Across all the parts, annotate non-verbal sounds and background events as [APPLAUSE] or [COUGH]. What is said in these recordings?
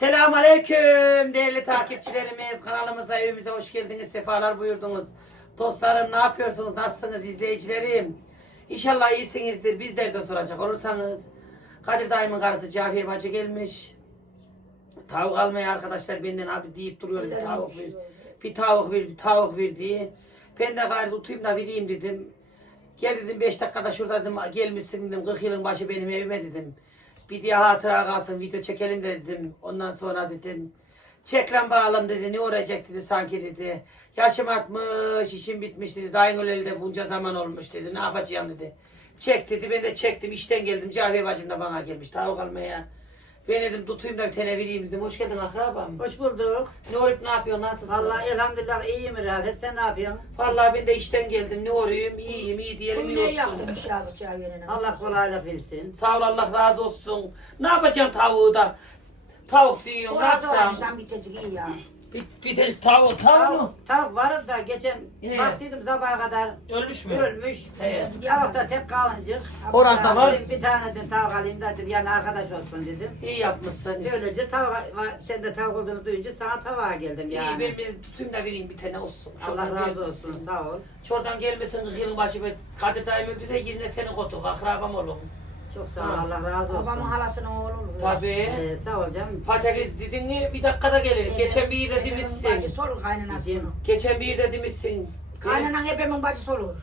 Selamun Aleyküm değerli takipçilerimiz. Kanalımıza, evimize hoş geldiniz. Sefalar buyurdunuz. Dostlarım ne yapıyorsunuz? Nasılsınız izleyicilerim? İnşallah iyisinizdir. Bizleri de soracak olursanız. Kadir dayımın karısı Cafiye Bacı gelmiş. Tavuk almaya arkadaşlar benden abi deyip duruyor. Bir tavuk ver, bir tavuk ver, bir tavuk ver diye. Ben de gayet tutayım da vereyim dedim. Gel dedim 5 dakikada şurada dedim gelmişsin dedim 40 yılın başı benim evime dedim. Bir diye hatıra kalsın video çekelim de dedim. Ondan sonra dedim çek bağlam dedi ne olacak dedi sanki dedi. Yaşım atmış işim bitmiş dedi. Dayın öleli de bunca zaman olmuş dedi. Ne yapacağım dedi. Çek dedi ben de çektim işten geldim. Caviye bacım da bana gelmiş tavuk almaya. Ben dedim tutayım da bir tane vereyim dedim. Hoş geldin akrabam. Hoş bulduk. Ne olup ne yapıyorsun nasılsın? Vallahi elhamdülillah iyiyim Rafet. Sen ne yapıyorsun? Vallahi ben de işten geldim. Ne olayım? İyiyim, iyi diyelim, iyi olsun. yapmış yazık Caviye'nin? Allah kolaylık versin. Sağ ol Allah razı olsun. Ne yapacağım tavuğu da? Tavuk diyorum, ne Orası yapsam? bitecek iyi ya. Bir, bir de tavuk, tavuk mu? Tav, tav vardı da geçen He. baktıydım sabaha kadar Ölmüş mü? ölmüş. He. Tavuk da tek kalıncık. Horoz da var. Dedim, Bir tane dedim tavuk alayım dedim yani arkadaş olsun dedim. İyi yapmışsın. Böylece tavuk, sen de tavuk olduğunu duyunca sana tavuğa geldim İyi yani. ben, ben tutayım da vereyim bir tane olsun. Allah Şuradan razı gelmesin. olsun sağ ol. Şuradan gelmesin 40 yılın başı. Kadir dayım öldüyse yine seni kotuk. Akrabam olun. Çok sağ ol Ha. Allah razı olsun. Babamın halasının oğlu olur. Tabii. Ee, sağ ol canım. Patates dedin mi bir dakikada gelir. Geçen bir yerde Bacı demişsin. olur kaynanası. Geçen bir yerde demişsin. Kaynanan hepemin bacısı olur.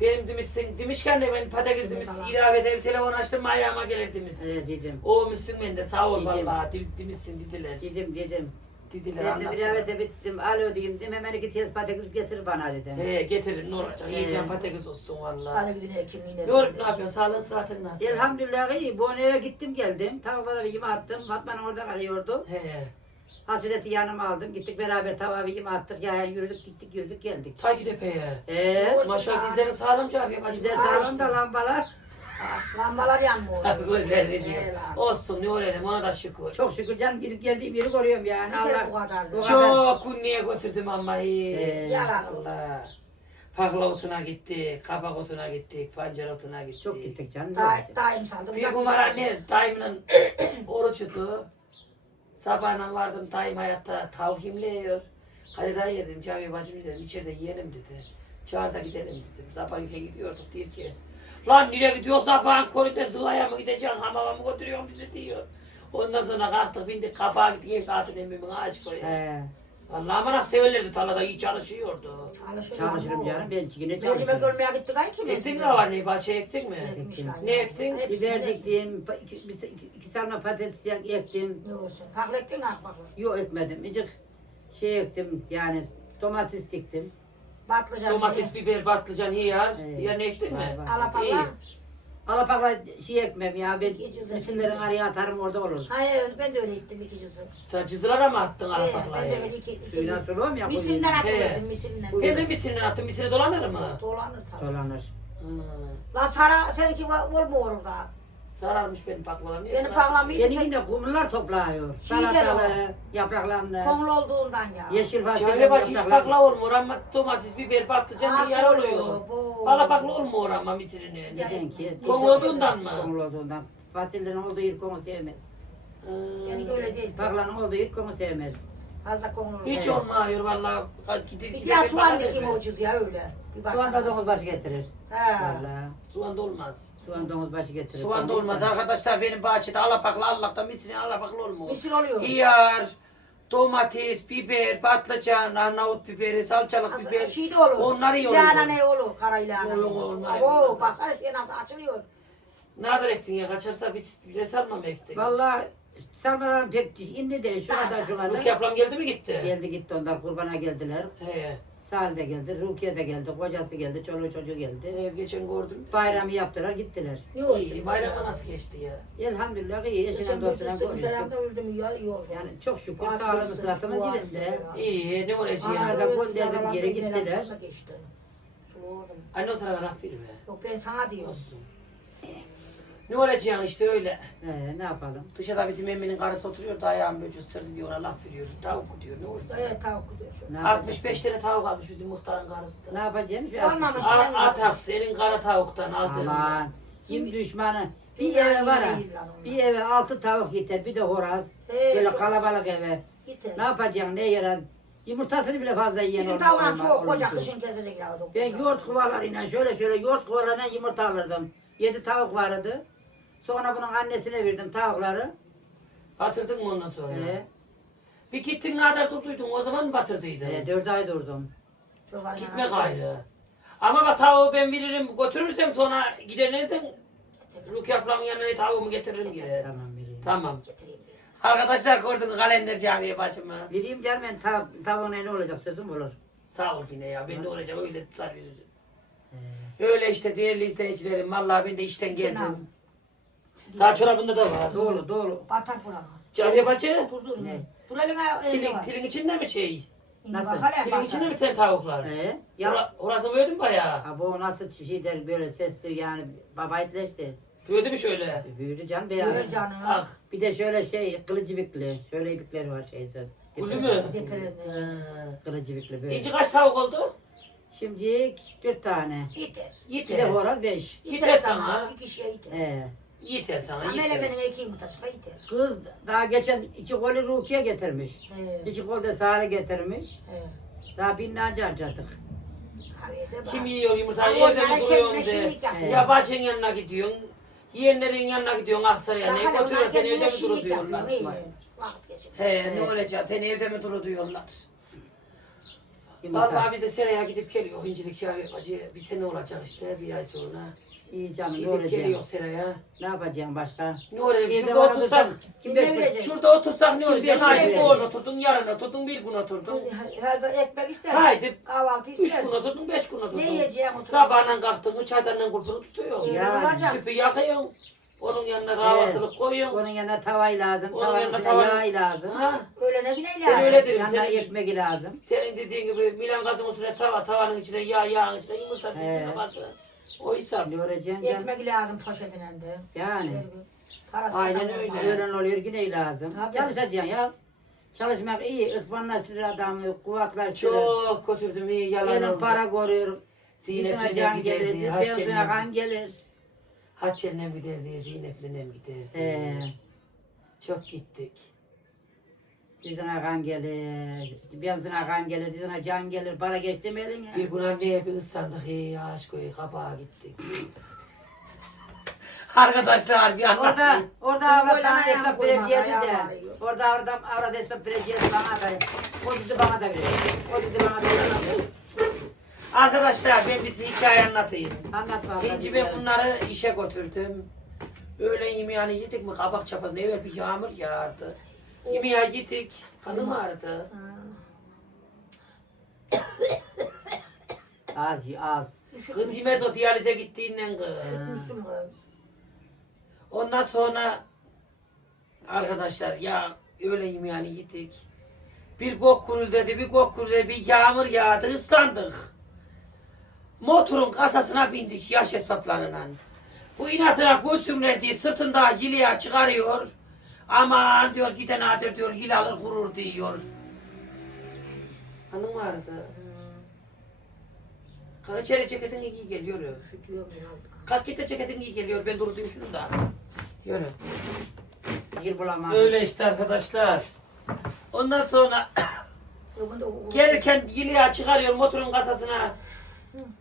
Benim demişsin, demişken de ben patates demiş, ilavede bir telefon açtım ayağıma gelir demiş. Ee, dedim. O müsün ben de sağ ol Dedim. vallahi de- demişsin dediler. Dedim dedim. Dediler Ben de anlattılar. bir evete bittim. Alo diyeyim dedim. Hemen iki tez patates getir bana dedim. He getirin ne olacak, yiyeceğim patates olsun vallahi. Hadi gidin ekimliğine. Ne olup ne yapıyorsun, sağlığın sıhhatin nasıl? Elhamdülillah iyi. Bu eve gittim geldim. Tavuklara bir yeme attım. Fatma'nın orada kalıyordu. He. Hasreti yanıma aldım. Gittik beraber tavuğa bir yeme attık. Yayan yürüdük gittik yürüdük geldik. Takiptepe'ye. Eee? Maşallah dizlerin sağlam cevap bacım. Bizde sağlam da lambalar. Lambalar yanmıyor. Güzel ne diyor. Olsun ne olayım ona da şükür. Çok şükür canım gidip geldiğim yeri koruyorum yani. Bir Allah. bu kadar. bu kadar. Çok kunniye götürdüm iyi. Ee, Yalan. Allah. Pakla otuna gittik, kabak otuna gittik, pancar otuna gittik. Çok gittik canım. Da, daim saldım. Bir kumar anne dayımla [COUGHS] oruç tutu. Sabahına vardım dayım hayatta tavuk yemliyor. Hadi dayı yedim Caviye bacım dedim içeride yiyelim dedi. Çağır da gidelim dedim. Sabahleyin gidiyorduk diyor ki. Lan nereye gidiyor sabahın koruyda zılaya mı gideceksin hamama mı götürüyorsun bizi diyor. Ondan sonra kalktık bindik kapağa gittik evlatın emmimin ağaç koyuyor. He, Vallahi ama nasıl severlerdi tarlada iyi çalışıyordu. çalışırım canım. Ben yine Mecime çalışırım. görmeye gittik ay kim? Ektin mi var ne bahçe ektin mi? Ne ektin? Biber diktim. pa- iki, bir- iki, sarma patates yak- ektim. Ne olsun? Pakla ektin mi pakla? Yok ekmedim. İcik şey ektim yani domates diktim. Patlıcan. Domates, biber, patlıcan, hiyar. Evet. Hiyar ne ektin mi? Var. İyi. Alapakla şey ekmem ya. Ben misinlerin araya atarım orada olur. Hayır ben de öyle gittim iki cızım. Sen cızılara mı attın Ee, ben de alapaklayı? öyle iki, iki Suyuna cızım. suluyorum ya. Misinler koyayım. atıyordum He. misinler. Ben de misirine attım. Misiri dolanır mı? Dolanır tabii. Dolanır. Hmm. Lan Sara seninki var mı orada? Zararmış benim paklalarım. Niye Beni sana- paklamayı Yeni yine kumrular topluyor. Çiğdem Salatalı, yapraklarını, konglu olduğundan ya. yeşil fasulye Şöyle bak hiç yapraklarını. pakla olmuyor ama domates, biber, patlıcan Aa, hiyar oluyor. bu. Pala pakla olmuyor ama misirinin. Neden ki? Kong olduğundan mı? Kumru olduğundan. Fasulyenin olduğu yer komu sevmez. Hmm. Yani öyle değil. Paklanın olduğu yer komu sevmez. Fazla konglu. Hiç Evet. olmuyor vallahi. Gidip Bir daha soğan dikeyim o cız ya öyle. Bir başka. Soğan da domuz başı getirir. He. Vallahi. Soğan da olmaz. Soğan domuz başı getirir. Soğan da olmaz arkadaşlar benim bahçede alapakla Allah'tan misiri alapakla olmuyor. Misir oluyor. Hiyar, domates, biber, patlıcan, arnavut biberi, salçalık biber. Şey de olur. Onlar iyi İlana oluyor. ne olur? Kara ilana. Olur, olmaz. Oo baksana şey nasıl açılıyor. Ne kadar ektin ya? Kaçarsa biz bire sarma mı ektin? Vallahi sarmaların pek indi de şu kadar şu Rukiye kadar. ablam geldi mi gitti? Geldi gitti onlar kurbana geldiler. He. Salih de geldi, Rukiye de geldi, kocası geldi, çoluğu çocuğu geldi. He, geçen gördüm. Bayramı yaptılar gittiler. Ne olsun? bayramı nasıl geçti ya? Elhamdülillah iyi, eşine dostuna konuştuk. öldüm iyi, iyi oldu. Yani çok şükür sağlığımız ağacı yerinde. İyi, ne olacak Onlar ya? da gönderdim, geri gittiler. Anne o tarafa laf verme. Yok ben sana diyorum. Ne olacak işte öyle. Ee, ne yapalım? Dışarıda bizim emminin karısı oturuyor da ayağım böcü sırdı diyor ona laf veriyor. Tavuk diyor ne olacak? Evet tavuk. Ne yapacağız? 65 tane tavuk almış bizim muhtarın karısı Ne da. yapacağız? Bir Almamış. A- Atak senin kara tavuktan aldın. Aman. Kim düşmanı? Bir eve var ha. Değil lan onlar. Bir eve altı tavuk yeter. Bir de horoz. He, Böyle çok- kalabalık eve. Yeter. Ne yapacaksın? Ne yarar? Yumurtasını bile fazla yiyen Bizim olmaz- tavan olmaz- çok koca olmaz. kışın o Ben yoğurt kuvalarıyla şöyle şöyle yoğurt kuvalarına yumurta alırdım. Yedi tavuk vardı. Sonra bunun annesine verdim tavukları. Batırdın mı ondan sonra? Ee, Bir gittin ne kadar tuttuydun o zaman mı batırdıydın? e, dört ay durdum. Çocuklar Gitme gayrı. Ama bak tavuğu ben veririm götürürsem sonra giderlersen Rukiye ablamın yanına tavuğumu getiririm geri. Tamam vereyim. Tamam. Getireyim diye. Arkadaşlar gördük kalender camiye bacımı. Vereyim canım ben tav tavuğuna ne olacak sözüm olur. Sağ ol yine ya. Ben de olacak öyle tutar yüzü. Ee, Öyle işte değerli izleyicilerim. Vallahi ben de işten geldim. Daha çorabında da var. dolu dolu. Batak bura. Camiye bacı. Dur dur. Ne? Dur eline elde Tilin, var. tilin içinde mi şey? Nasıl? bak hele Tilin batak. içinde mi sen tavuklar? Ee, ya Hora, orası büyüdü mü bayağı? ha, bu nasıl şey der böyle sesli yani baba etleşti. Büyüdü mü şöyle? Büyüdü can beyaz. Buyur canım. Ah. Bir de şöyle şey kılıcı bikli. Şöyle ipikleri var şeyse. Gülü mü? Depelerinde. Kılıcı bikli böyle. İnci kaç tavuk oldu? Şimdi dört tane. Yeter. Bir de Yeter. horoz beş. Yeter sana. Bir kişiye yeter. Ee, Yeter sana Amele yeter. benim iki yumurtası yeter. kız daha geçen iki golü Rukiye getirmiş. He. İki gol de Sare getirmiş. He. Daha binlerce harcadık. Hadi de bak. Kim yiyor yumurtayı Ama evde mi onlara duruyorsun şey- de. yapıyor. Ya bacının yanına gidiyorsun. Yeğenlerin yanına gidiyorsun Aksaray'a. Ne hadi götürüyor onlar seni evde mi duru şimdilik diyorlar. yapıyor, iyi. Vakit geçiyor. He ne olacak seni evde mi duru diyorlar. Yumurta. Vallahi bize seraya gidip geliyor. İncilik ya acı bir sene olacak işte bir ay sonra. İyi canım ne Gidip geliyor olacak? seraya. Ne yapacağım başka? Ne olacak? Evde Şurada var otursak. olacak. Kim bilecek? bilecek? Şurada otursak ne Kim olacak? bilir, Haydi bilir. bu gün oturdun, yarın oturdun, bir gün oturdun. Her gün ekmek ister. Haydi. Kahvaltı Üç ister. gün oturdun, beş gün oturdun. Ne yiyeceğim oturup? Sabahla kalktın, çaydanla kurtulup tutuyorsun. Ya. Yani. olacak? Tüpü yakıyorsun. Onun yanına kahvaltılık koyuyorsun. Onun yanına tavayı lazım. Onun Tavanın yanına içine yağı lazım. Ha? Öyle ne güne Ben öyle derim. Yanına Senin, ekmek lazım. senin dediğin gibi Milan gazın üstüne tava, tavanın içine yağ, yağın içine yumurta, He. bir kafası. O hesap. Ne öğreceksin canım? Ekmek lazım poşetinden de. Yani. Parası Aynen da öyle. olmaz. Öğlen oluyor yine lazım. Tabii. Çalışacaksın ya. Çalışmak iyi. Ihvanlaştırır adamı, kuvvetlaştırır. Çok götürdüm, iyi yalan Elin oldu. para koruyor. Zeynep'le Dizine can giderdi, gelir, benzine kan gelir. Hatice'yle giderdi, Zeynep'le nem giderdi. Ee, Çok gittik. Dizine kan gelir, benzine kan gelir, dizine can gelir. Para geçti mi eline? Bir gün anneye bir ıslandık, hey aşk oy, kabağa gittik. [LAUGHS] Arkadaşlar bir Orada, anlatayım. orada bana ayağını esnaf koyma, vereceğiydi de. Orada avrat, avrat esnaf vereceğiydi bana da. O dedi bana da verir. O dedi bana da verir. Arkadaşlar ben bir size hikaye anlatayım. Anlat bakalım. İnci ben bunları işe götürdüm. Öğlen yemeğini yedik mi kabak çapasına evvel bir yağmur yağardı. Yemeği yedik. Kanım ağrıdı. [COUGHS] Az, az. Kız yemez o diyalize gittiğinden kız. Üşütmüşsün kız. Ondan sonra arkadaşlar ya öğlen yemeğini yedik. Bir gök gürüldedi, bir gök gürüldedi, bir yağmur yağdı, ıslandık. Motorun kasasına bindik yaş esbaplarıyla. Bu inatına gülsünler diye sırtında hilya çıkarıyor. Aman diyor giden adır diyor hil alır kurur diyor. Hanım vardı. Kalk içeri ceketin iyi geliyor. Üşütüyorum herhalde. Kalk git de ceketin iyi geliyor. Ben durdum şunu da. Yürü. Gir bulamadım. Öyle işte arkadaşlar. Ondan sonra [COUGHS] gelirken yiliğe çıkarıyor motorun kasasına.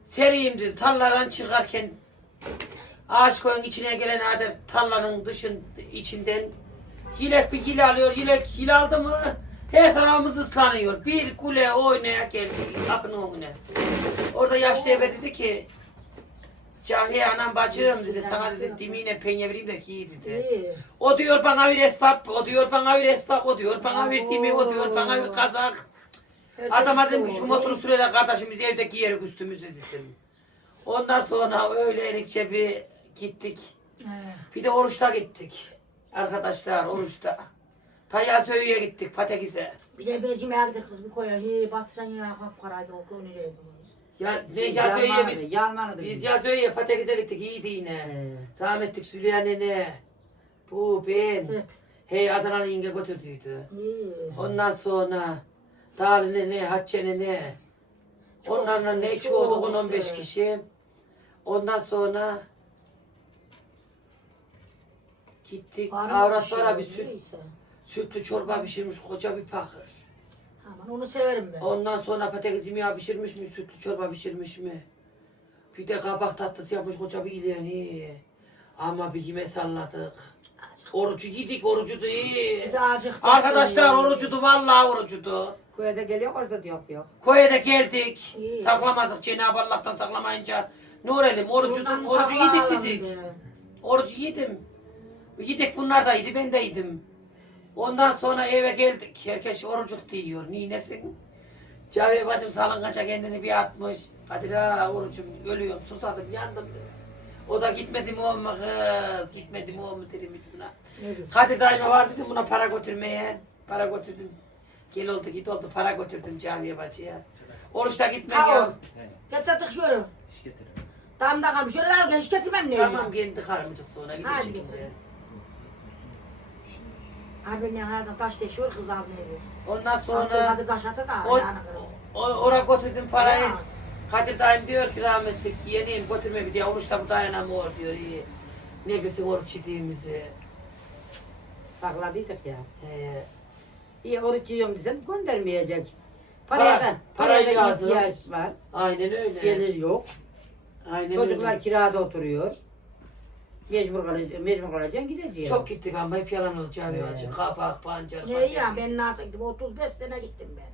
Sereyim dedi. Tarladan çıkarken ağaç koyun içine gelen adet tarlanın dışın içinden yilek bir yil alıyor. Yilek yil aldı mı her tarafımız ıslanıyor. Bir kule oynaya geldi kapının önüne. Orada yaşlı ebe dedi ki Cahiye anam bacım dedi sana dedi dimine penye vereyim de giy dedi. O diyor bana bir esbab, o diyor bana bir esbab, o diyor bana bir timi, o diyor bana bir kazak. Adama dedim ki şu motoru sürerek kardeşimiz evdeki yeri üstümüzü dedim. Ondan sonra öyle erikçe bir gittik. Bir de oruçta gittik. Arkadaşlar oruçta. Tayasöyü'ye gittik Patekis'e. Bir de bezime gittik kız bir koya. Hi batsan ya kapkaraydı o nereye Ya ne Yazöyü'ye Yalmanıdı, biz, yalmanıdı. biz Yazöyü'ye Patekis'e gittik iyiydi yine. Ee, Rahmetlik Süleyha nene. Bu ben. Hep. Hey Adana'lı yenge götürdüydü. Ondan sonra Dağlı nene, Hatice nene. Onlarla ne çoğu çok 10-15 gitti. kişi. Ondan sonra Gittik. Avratlara bir süt, sütlü çorba pişirmiş koca bir pakır. Aman onu severim ben. Ondan sonra patates yemeği pişirmiş mi, sütlü çorba pişirmiş mi? Bir de kabak tatlısı yapmış koca bir ilerini. Ama bir yeme salladık. Orucu yedik, orucudu iyi. De. Arkadaşlar orucudu, vallahi orucudu. Köyde geliyor orada yok yok. Da geldik. İyi. Saklamazdık Cenab-ı Allah'tan saklamayınca. Ne orelim, orucudu, orucu yedik dedik. Orucu yedim. Yedik bunlar da yedi, ben de yedim. Ondan sonra eve geldik. Herkes orucuk diyor. Ninesin? Caviye bacım salıngaça kendini bir atmış. Kadir ha orucum ölüyorum susadım yandım. O da gitmedi mi o mu kız? Gitmedi mi o mu dedim buna. Kadir daima var dedim buna para götürmeye. Para götürdüm. Gel oldu git oldu para götürdüm Caviye bacıya. Oruçta gitme Al. ya. Getirdik şöyle. Damda kalmış. Şöyle al gel. Hiç getirmem ne? Tamam kendi karımcık sonra de Hadi şimdi. Getirin. Harbiden hayatın taş deşiyor kız. Ondan Sonra sonra taş atı da o, ayağına kırıyor. o, oraya götürdüm parayı. Ya. Kadir dayım diyor ki rahmetlik yeniyim götürme bir diye oruçta bu dayanamıyor diyor iyi. Ne bilsin oruç yediğimizi. Sakladıydık ya. He. İyi oruç yiyorum desem göndermeyecek. Paraya Para- da, parayı paraya da lazım. ihtiyaç var. Aynen öyle. Gelir yok. Aynen Çocuklar öyle. kirada oturuyor. Mecbur kalacaksın, mecbur kalacaksın gideceğim. Çok gittik ama hep yalan olacak. He. Evet. Kapak, pancar. Ne ya ben nasıl gittim? 35 sene gittim ben.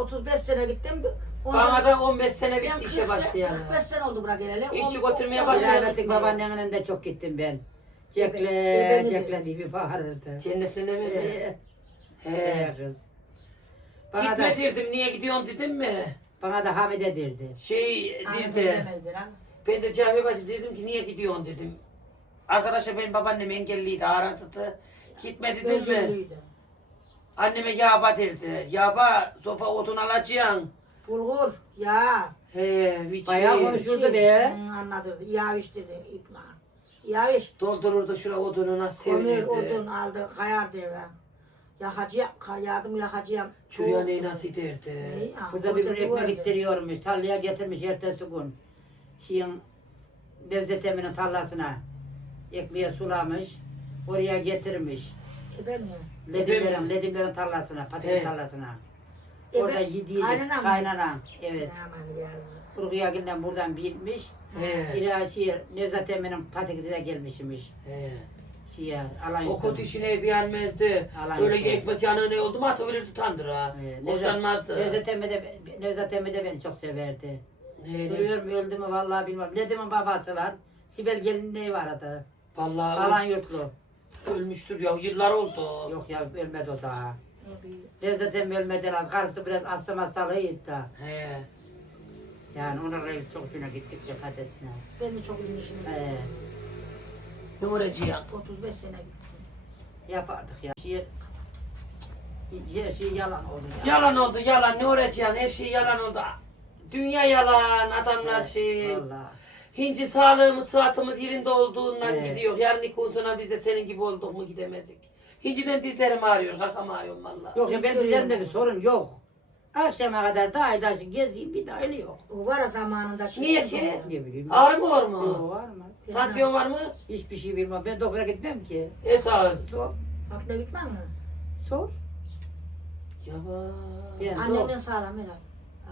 35 sene gittim. Bana da 15 sene bitti 40 işe başlayalı. 45 sene oldu bura geleli. İşçi götürmeye on- Rahmetlik babaannemin de çok gittim ben. Cekle, evet, cekle diye bir bağırırdı. Cennetten mi? He. kız. Bana Gitme da, dedim niye gidiyorsun dedim mi? bana da Hamide derdi. Şey Annem dedi. bilemezdir ha. Ben de Cahve bacı dedim ki niye gidiyorsun dedim. Arkadaşlar benim babaannem engelliydi arasıtı. Gitme dedim mi? Özürlüydü. Anneme yağba derdi. Yağba sopa odun alacaksın. Bulgur, ya. He, viçi. Bayağı konuşurdu be. Hı, anladırdı. Yaviş dedi İpna. Yaviş. Doldururdu şura odunu nasıl Kömür sevinirdi. odun aldı, kayardı eve. Yakacı, yardım yakacağım. Çürüyen neyi nasıl derdi. İyi ya, Bu da bir gün ekmek ittiriyormuş. Tarlaya getirmiş ertesi gün. Şeyin Bezdeteminin tarlasına. Ekmeği sulamış. Oraya getirmiş. E ben mi? Ledimlerin, ledimlerin tarlasına, patates Evet. tarlasına. E Orada ben- yediydi. Kaynanam mı? Kaynanam. Evet. Aman ya. Kurguyaginden buradan bitmiş. He. Şey, Nevzat Emin'in patatesine gelmişmiş. He. Şeye, alan O kötü işine beğenmezdi. Alan Öyle yuttu. ekmek yanı ne oldu mu atabilirdi tandıra. Ee, Hoşlanmazdı. Nevzat Emmi de, Nevzat Emmi de beni çok severdi. He, Duruyorum öldü mü vallahi bilmem. Nedim'in babası lan. Sibel gelin neyi vardı? Vallahi Alan yurtlu. ölmüştür ya yıllar oldu. Yok ya ölmedi o da. Ne büyük. Nevzat Emmi ölmeden az. Karısı biraz astım hastalığıydı da. He. Yani onlarla çok şuna gittik ya patatesine. Ben de çok ilginçim. Ee, Ne olacak? 35 sene gittim. yapardık ya. Şey, her şey yalan oldu ya. Yalan oldu yalan ne olacak her şey yalan oldu. Dünya yalan adamlar Evet, şey. Vallahi. Hinci sağlığımız sıhhatımız yerinde olduğundan Evet. gidiyor. Yarın iki uzuna biz de senin gibi olduk mu gidemezdik. Hinciden dizlerim ağrıyor kalkamıyorum valla. Yok ya ben üzerimde bir sorun yok. Akşama kadar dağ taşı gezeyim bir daha öyle yok. O var zamanında. şey Niye ki? Ne bileyim. Ağrımıyor Yok mu? var mı? Tansiyon var mı? Hiçbir şey bilmem. Ben doktora gitmem ki. Esas. Sor. Kapına gitmem mi? Sor. Yavaş. Dok sağlam helal.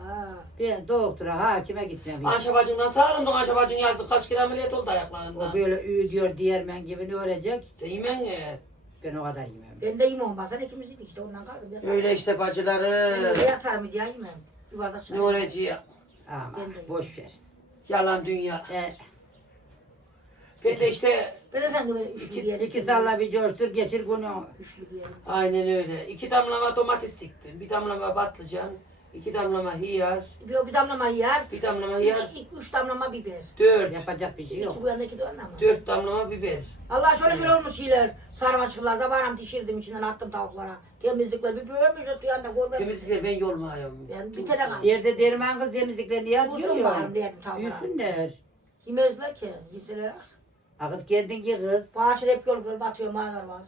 Ha. ben doktora hakime gitmem. Ayşe bacından sağlamdın Ayşe bacın yazdı kaç kere ameliyat oldu ayaklarından. O böyle üy diyor diğermen gibi ne ölecek? Sen yemen mi? Ben o kadar yemem. Ben de yemem bazen ikimiz yedik işte ondan kaldım. Yatarım. Öyle işte Ben bacıları. öyle yatarım diye yemem. Bir çay. Ne olacak? Ama Ben boş ver. Yalan dünya. E, Ben de işte Ben de sen de böyle üçlü İki- giyelim. iki salla bir coştur geçir günü. Üçlü giyelim. aynen öyle. İki damlama domates diktim. Bir damlama patlıcan. İki damlama hiyar. Bir, bir damlama yer. Bir damlama Üç, hiyar. ilk üç damlama biber. Dört. Yapacak bir şey yok. İki bu yana iki bu yana mı? Dört damlama biber. Allah şöyle şöyle olmuş şeyler. Sarmaşıklarda baram pişirdim içinden attım tavuklara. Temizlikler bir bölmüş o tuyanda görmemiş. Temizlikleri ben yolmuyorum. Ben bir tane kalmış. Yerde derman kız temizliklerini yaz Uzun diyor bakalım ya. diyelim tavuklara. Büyüsünler. Yemezler ki. Liseler. Ha kız kendin ki kız. Bahçede hep yol batıyor mağazalar var.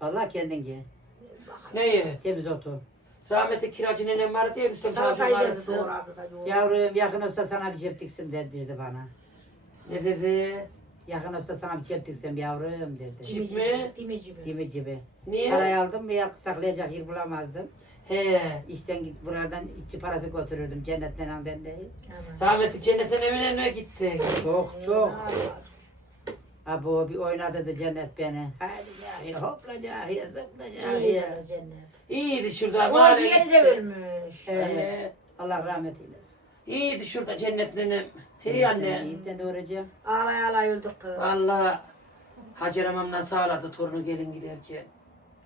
Vallahi kendin ki. Bakalım. Neyi? Temiz otur. Rahmetli kiracı nenem vardı ya Rüstem Salatayı Savcı'nın derdi arası. doğrardı da yoğurdu. Yavrum yakın olsa sana bir cep diksim derdi bana. Ne dedi? Yakın olsa sana bir çep diksem yavrum derdi. Çip mi? Dimici mi? Gibi gibi. Niye? Parayı aldım veya saklayacak yer bulamazdım. He. İşten git buradan içi parası götürürdüm cennetten anden değil. Aman. Rahmetli cennetin evine ne gittik? Çok çok. Abo bir oynadı da cennet beni. Hadi ya hopla cahiye zıpla İyi cahiye. ya cennet. İyiydi şurada. Ona yeni de vermiş. He. Allah rahmet eylesin. İyiydi şurada cennet nenem. Hey anne. İyiden doğuracağım. Ağlay ağlay öldük kız. Valla Hacer amam nasıl ağladı torunu gelin giderken.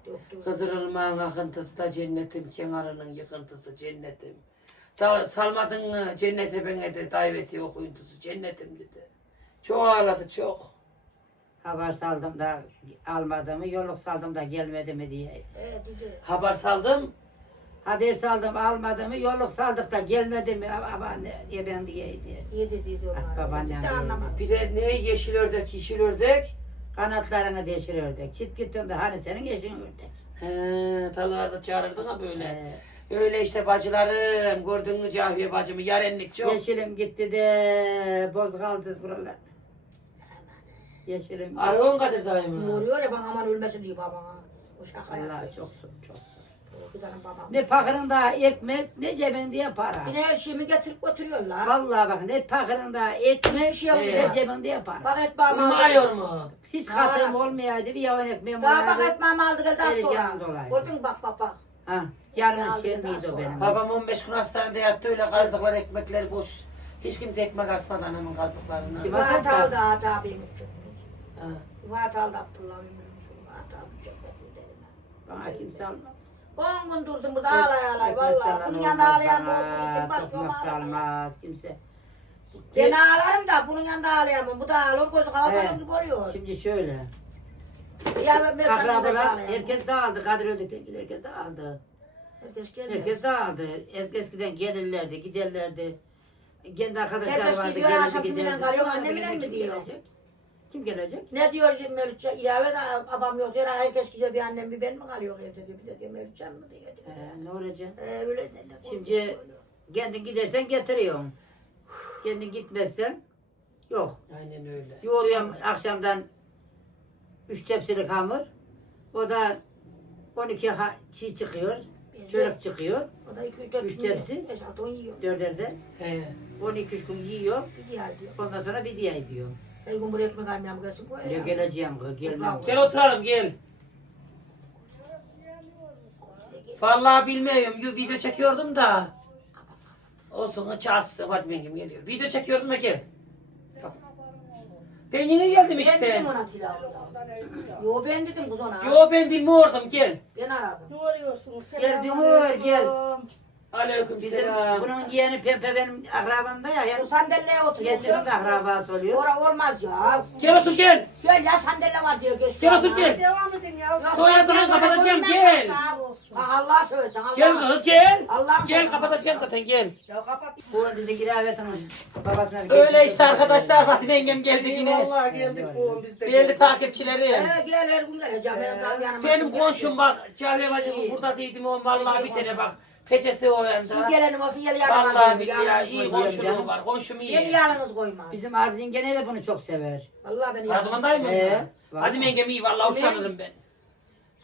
Doktor. Kızırılmağın akıntısı da cennetim, kenarının yıkıntısı cennetim. Sal- salmadın mı cennete bana de daveti okuyuntusu cennetim dedi. Çok ağladı çok. Haber saldım da almadı mı, yolluk saldım da gelmedi mi diye. Evet dedi. Haber saldım. Haber saldım almadı mı, yolluk saldık da gelmedi mi, aman diye ben diyeydi. İyi dedi onlar. Ah, babaannem Bir de iyi. anlamadı. Bir de ne yeşil ördek, yeşil ördek. Kanatlarını deşir ördek. Çit gittim de hani senin eşin ördek. He, tarlalarda çağırırdın ha böyle. He. Öyle işte bacılarım, gördün mü Cahiye bacımı, yarenlik çok. Yeşilim gitti de boz kaldı buralarda. Yeşilim Arıyorsun Kadir Ne dayımı. oluyor ya bana aman ölmesin diye babana. O şaka Allah yaptı. çok zor, çok zor. Bir tane babam. Ne fakırında ekmek, ne cebinde para. Yine her şeyimi getirip götürüyorlar. Vallahi bak ne fakırında ekmek, şey ne olmaz. cebinde para. Bak et babam. Uyumuyor mu? Hiç katım olmayaydı bir yavan ekmeğim Daha bak olaydı. etmem aldı geldi Evet, olan. dolayı. Gördün mü bak bak bak. Ha, yarın Aldı şey da neydi o sonra. benim. Babam 15 gün hastanede yattı öyle kazıklar ekmekleri boş. Hiç kimse ekmek asmadı anamın kazıklarına. Kim- Vaat Bakın aldı Ata abim. Ha. Vaat aldı Abdullah bilmiyorum şu vaat aldı gidelim. Bana kimse almadı. On gün durdum burada ağlay ağlay vallahi. Bunun yanında ağlayan bana, oldu. Başıma almaz kimse. Ben ağlarım da bunun yanında ağlayamam. Bu da ağlıyor gözü kalabalığın Evet. gibi oluyor. Şimdi şöyle. Ya ben Akrabalar herkes dağıldı. Kadir öldükten herkes dağıldı. Herkes gelmez. Herkes dağıldı. Es- Eskiden gelirlerdi, giderlerdi. Kendi arkadaşlar Herkes vardı, gidiyor, gelirdi, akşam giderdi. kalıyor, Sonra annemle bilir mi kim gidiyor? gelecek? Kim gelecek? Ne diyor Mevlütçe? İlave de babam yok diyor. Herkes gidiyor bir annem bir ben mi kalıyor evde diyor. Bir de diyor Mevlütcan mı diyor. diyor. Ee, ne olacak? Ee, öyle derler. Şimdi kendin gidersen getiriyorsun. Kendin gitmezsen yok. Aynen öyle. Yoğuruyorum akşamdan üç tepsilik hamur. O da 12 ha çiğ çıkıyor. Çörek çıkıyor. O da 2 3 4 Üç tepsi. 5 6 10 yiyor. Dörderde. He. 12 üç gün yiyor. Bir diğer diyor. Ondan sonra bir diye ediyor. Her gün buraya ekmek almayalım gelsin koy. Diyor geleceğim kız gelmem. Gel oturalım gel. Vallahi bilmiyorum. Yo, Video çekiyordum da. Olsun çağırsın. Hadi benim geliyor. Video çekiyordum da gel. Ben yine geldim Ben işte. dedim ona. Yo ben dedim kız ona. Yo ben bilmiyordum gel. Ben aradım. Ne arıyorsunuz? Gel Dumur gel. Aleyküm Bizim selam. bunun yeğeni Pempe benim akrabamda ya. Şu sandalyeye otur. De akrabası oluyor. Ora olmaz ya. Gel otur gel. Gel ya sandalye var diyor. Geç Gel otur gel. Devam edin ya. Soyadını sen kapatacağım, gel. Allah söylesen Allah. Gel kız gel. Allah'ım Gel sana. kapatacağım zaten gel. Ya kapat. Bu dedi gidavetin babasına bir Öyle işte arkadaşlar Fatime yengem geldi yine. vallahi geldik bu biz de. Değerli geldik. takipçilerim. Evet gel her gün geleceğim. Benim, komşum bak Cahve bacımın burada değildim o vallahi bir tane bak. Peçesi o İyi yanda. gelenim olsun gel yanıma. Vallahi billahi ya yalnız iyi komşuluğu var. Komşum Beni iyi. yalnız koymaz. Bizim Arz yenge de bunu çok sever. Vallahi beni Karaduman dayı mı? Ee, Hadi mengem iyi vallahi hoşlanırım ben.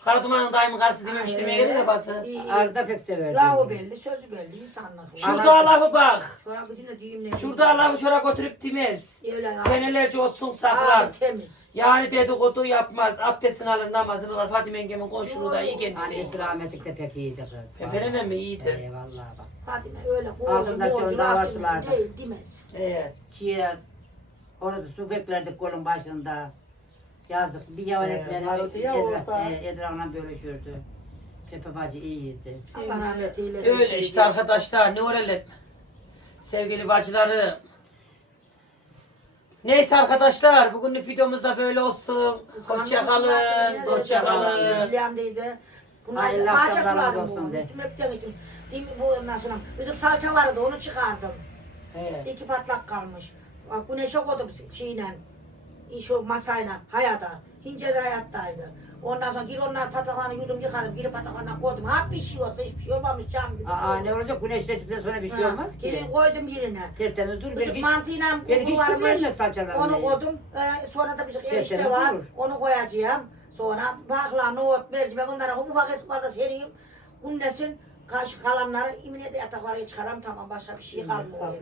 Karaduman'ın dayımın karısı dememiştim mengem de bası. İyi, iyi. Arz da pek severdi. Lahu belli, sözü belli, insanlık. Şurada lafı bak. Şuna gidin de diyeyim ne? Şurada lafı şura götürüp demez. Öyle ya. Senelerce olsun saklar. Abi temiz. Yani dedikodu yapmaz. Abdestini alır namazını kılar. Fatime yengemin komşuluğu da iyi kendine. Annesi rahmetlik de pek iyiydi kız. Pempe'nin mi iyiydi? Eyvallah bak. Fatime öyle Altında koğucu, şöyle moğucu, davası laf vardı. değil, demez. Evet. Çiğe orada su beklerdik kolun başında. Yazık bir yavan Ee, ekmeğini vardı ya orada. e, bölüşürdü. Pepe bacı iyiydi. Allah rahmet eylesin. Öyle işte arkadaşlar ne örelim. Sevgili bacılarım. Neyse arkadaşlar bugünlük videomuz da böyle olsun. Hoşça kalın. Hoşça kalın. Bilyandaydı. Hayırlı akşamlarınız olsun de. Üstüme bir tane içtim. Değil mi bu ondan sonra? Bizim salça vardı onu çıkardım. He. İki patlak kalmış. Bak bu ne şok oldu şeyle. İş o masayla hayata. Hince de hayattaydı. Ondan sonra gir onlar pataklarını yudum yıkadım. Geri pataklarına koydum. Ha bir şey olsa hiçbir şey olmamış cam gibi. Aa ne olacak güneşlettikten sonra bir şey Ha, olmaz ki. Geri koydum yerine. Tertemiz dur. Küçük Belki mantığıyla belki hiç kullanmış. tüplenmez salçalar. Onu koydum. Ee, sonra da bir Tertemiz erişte var. durur. Onu koyacağım. Sonra bakla, nohut, mercimek onları ufak ısıklarda sereyim. Kundesin kaşık kalanları imine de yatakları çıkaram tamam başka bir şey kalmıyor.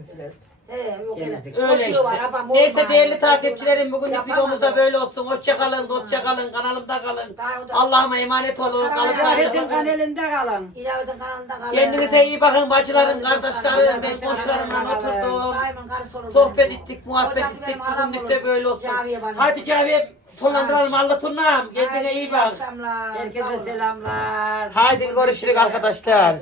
He yok öyle. Temizlik. Öyle Sokuyor var, işte. Neyse değerli takipçilerim bugünlük Yapamaz videomuzda o. böyle olsun. Hoşça kalın, dostça kalın, kanalımda kalın. Daha o da- Allah'ıma emanet olun. Karar Kalın sağlıcakla. Kalın. İlavetin kanalında kalın. Kendinize iyi bakın bacılarım, kardeşlerim, kalın, beş kalın, boşlarımla kalın. oturdum. Daiman karısı olur Sohbet benim. ettik, muhabbet ettik. benim halam Bugünlük de olur. böyle olsun. Caviye bacım. Hadi Caviye sonlandıralım. Allah turnam. Kendine Haydi, iyi bak. akşamlar. Sağ Herkese olun. selamlar. Haydi görüşürüz arkadaşlar.